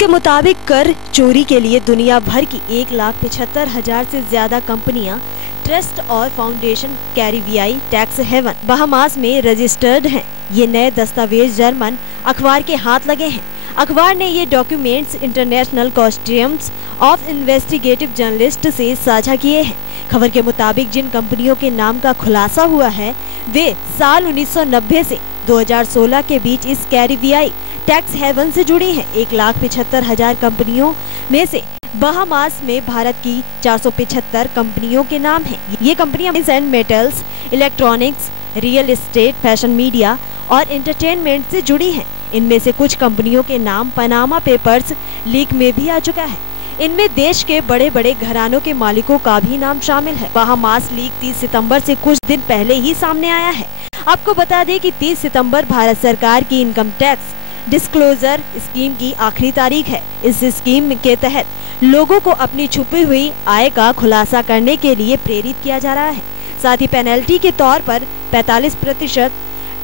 इसके मुताबिक कर चोरी के लिए दुनिया भर की 1,75,000 से ज्यादा कंपनियां, ट्रस्ट और फाउंडेशन कैरिबियाई टैक्स हेवन बहामास में रजिस्टर्ड हैं। ये नए दस्तावेज जर्मन अखबार के हाथ लगे हैं। अखबार ने ये documents international consortium of investigative journalist से साझा किए हैं। खबर के मुताबिक जिन कंपनियों के नाम का खुलासा हुआ है वे साल 1990 से 2016 के बीच इस कैरिबियाई टैक्स हेवन से जुड़ी हैं। 1,75,000 कंपनियों में से बहामास में भारत की 475 कंपनियों के नाम हैं। ये कंपनियां and metals, electronics, real estate, fashion, media और एंटरटेनमेंट से जुड़ी हैं। इनमें से कुछ कंपनियों के नाम पनामा पेपर्स लीक में भी आ चुका है। इनमें देश के बड़े बड़े घरानों के मालिकों का भी नाम शामिल है। बहामास लीक 30 सितंबर से कुछ दिन पहले ही सामने आया है। आपको बता दें कि 30 सितंबर भारत सरकार की इनकम टैक्स डिस्क्लोजर स्कीम की आखिरी तारीख है। इस स्कीम के तहत लोगों को अपनी छुपी हुई आय का खुलासा करने के लिए प्रेरित किया जा रहा है। साथ ही पेनल्टी के तौर पर 45%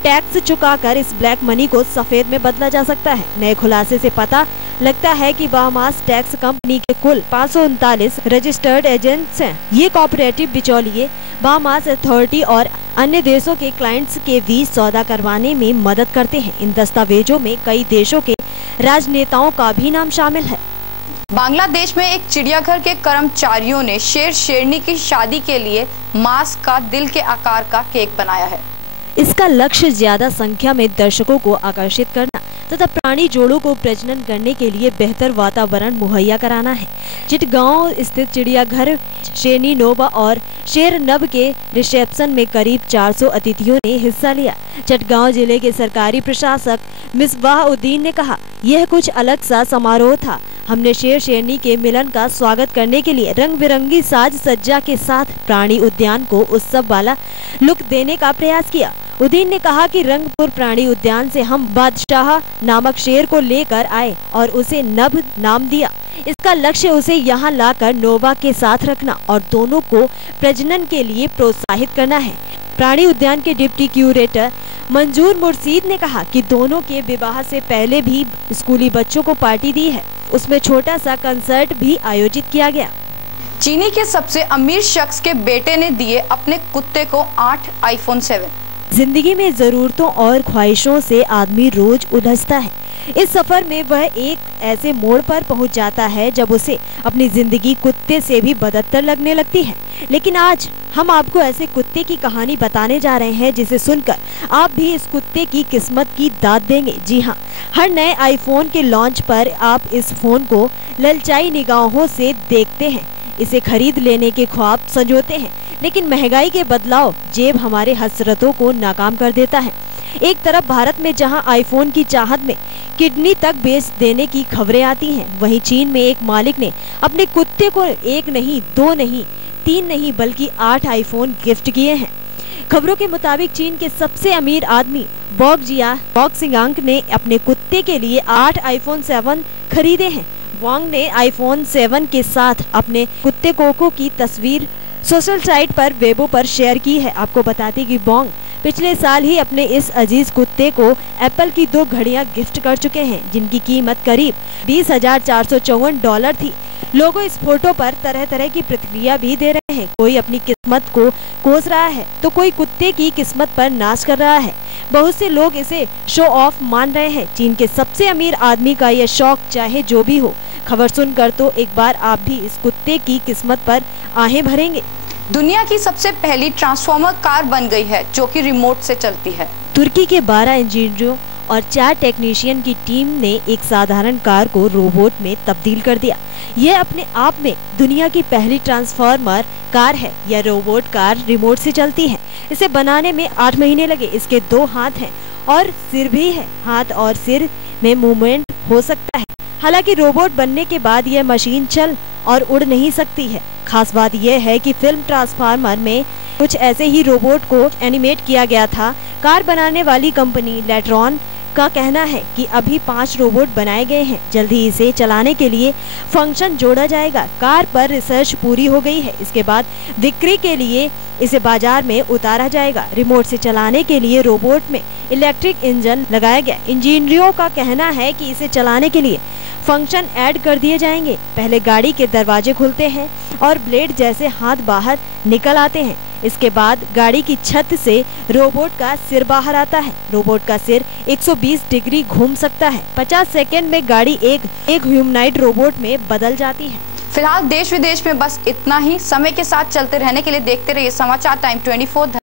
टैक्स चुकाकर इस ब्लैक मनी को सफेद में बदला जा सकता है। नए खुलासे से पता लगता है कि बहामास टैक्स कंपनी के कुल 539 रजिस्टर्ड एजेंट्स हैं। ये कोऑपरेटिव बिचौलिए बहामास अथॉरिटी और अन्य देशों के क्लाइंट्स के बीच सौदा करवाने में मदद करते हैं। इन दस्तावेजों में कई देशों के राजनेताओं का भी नाम शामिल है। बांग्लादेश में एक चिड़ियाघर के कर्मचारियों ने शेर शेरनी की शादी के लिए मांस का दिल के आकार का केक बनाया है। इसका लक्ष्य ज्यादा संख्या में दर्शकों को आकर्षित करना तथा प्राणी जोड़ों को प्रजनन करने के लिए बेहतर वातावरण मुहैया कराना है। चिटगांव स्थित चिड़ियाघर शेरनी नोबा और शेर नब के रिसेप्शन में करीब 400 अतिथियों ने हिस्सा लिया। चिटगांव जिले के सरकारी प्रशासक मिसबाह-उद्दीन ने कहा, यह कुछ अलग सा समारोह था। हमने शेर शेरनी के मिलन का स्वागत करने के लिए रंग बिरंगी साज सज्जा के साथ प्राणी उद्यान को उत्सव वाला लुक देने का प्रयास किया। उद्दीन ने कहा कि रंगपुर प्राणी उद्यान से हम बादशाह नामक शेर को लेकर आए और उसे नभ नाम दिया। इसका लक्ष्य उसे यहाँ लाकर नोबा के साथ रखना और दोनों को प्रजनन के लिए प्रोत्साहित करना है। प्राणी उद्यान के डिप्टी क्यूरेटर मंजूर मुर्शीद ने कहा कि दोनों के विवाह से पहले भी स्कूली बच्चों को पार्टी दी है। उसमें छोटा सा कंसर्ट भी आयोजित किया गया। चीनी के सबसे अमीर शख्स के बेटे ने दिए अपने कुत्ते को 8 iPhone 7। जिंदगी में जरूरतों और ख्वाहिशों से आदमी रोज उलझता है। इस सफर में वह एक ऐसे मोड़ पर पहुंच जाता है जब उसे अपनी जिंदगी कुत्ते से भी बदतर लगने लगती है। लेकिन आज हम आपको ऐसे कुत्ते की कहानी बताने जा रहे हैं जिसे सुनकर आप भी इस कुत्ते की किस्मत की दाद देंगे। जी हाँ, हर नए आईफोन के लॉन्च पर आप इस फोन को ललचाई निगाहों से देखते हैं, इसे खरीद लेने के ख्वाब संजोते हैं, लेकिन महंगाई के बदलाव जेब हमारे हसरतों को नाकाम कर देता है। एक तरफ भारत में जहां आईफोन की चाहत में किडनी तक बेच देने की खबरें आती हैं, वहीं चीन में एक मालिक ने अपने कुत्ते को 1 नहीं, 2 नहीं, 3 नहीं बल्कि 8 आईफोन गिफ्ट किए हैं। खबरों के मुताबिक चीन के सबसे अमीर आदमी बॉग सिंगांग ने अपने कुत्ते के लिए 8 आईफोन 7 खरीदे हैं। वांग ने आईफोन 7 के साथ अपने कुत्ते कोको की तस्वीर सोशल साइट पर वेबो पर शेयर की है। आपको बताते कि बॉन्ग पिछले साल ही अपने इस अजीज कुत्ते को एप्पल की 2 घड़ियां गिफ्ट कर चुके हैं, जिनकी कीमत करीब $20,454 थी। लोगों इस फोटो पर तरह तरह की प्रतिक्रिया भी दे रहे हैं। कोई अपनी किस्मत को कोस रहा है तो कोई कुत्ते की किस्मत पर नाच कर रहा है। बहुत से लोग इसे शो ऑफ मान रहे हैं। चीन के सबसे अमीर आदमी का यह शौक चाहे जो भी हो, खबर सुनकर तो एक बार आप भी इस कुत्ते की किस्मत पर आहें भरेंगे। दुनिया की सबसे पहली ट्रांसफॉर्मर कार बन गई है जो कि रिमोट से चलती है। तुर्की के 12 इंजीनियरों और 4 टेक्नीशियन की टीम ने एक साधारण कार को रोबोट में तब्दील कर दिया। यह अपने आप में दुनिया की पहली ट्रांसफॉर्मर कार है। यह रोबोट कार रिमोट से चलती है। इसे बनाने में 8 महीने लगे। इसके 2 हाथ हैं और सिर भी है। हाथ और सिर में मूवमेंट हो सकता है। हालांकि रोबोट बनने के बाद यह मशीन चल और उड़ नहीं सकती है। खास बात यह है कि फिल्म ट्रांसफॉर्मर में कुछ ऐसे ही रोबोट को एनिमेट किया गया था। कार बनाने वाली कंपनी लेट्रॉन का कहना है कि अभी 5 रोबोट बनाए गए हैं। जल्द ही इसे चलाने के लिए फंक्शन जोड़ा जाएगा। कार पर रिसर्च पूरी हो गई है। इसके बाद बिक्री के लिए इसे बाजार में उतारा जाएगा। रिमोट से चलाने के लिए रोबोट में इलेक्ट्रिक इंजन लगाया गया। इंजीनियरों का कहना है कि इसे चलाने के लिए फंक्शन ऐड कर दिए जाएंगे। पहले गाड़ी के दरवाजे खुलते हैं और ब्लेड जैसे हाथ बाहर निकल आते हैं। इसके बाद गाड़ी की छत से रोबोट का सिर बाहर आता है। रोबोट का सिर 120 डिग्री घूम सकता है। 50 सेकंड में गाड़ी एक ह्यूमनॉइड रोबोट में बदल जाती है। फिलहाल देश विदेश में बस इतना ही। समय के साथ चलते रहने के लिए देखते रहिए समाचार टाइम 24।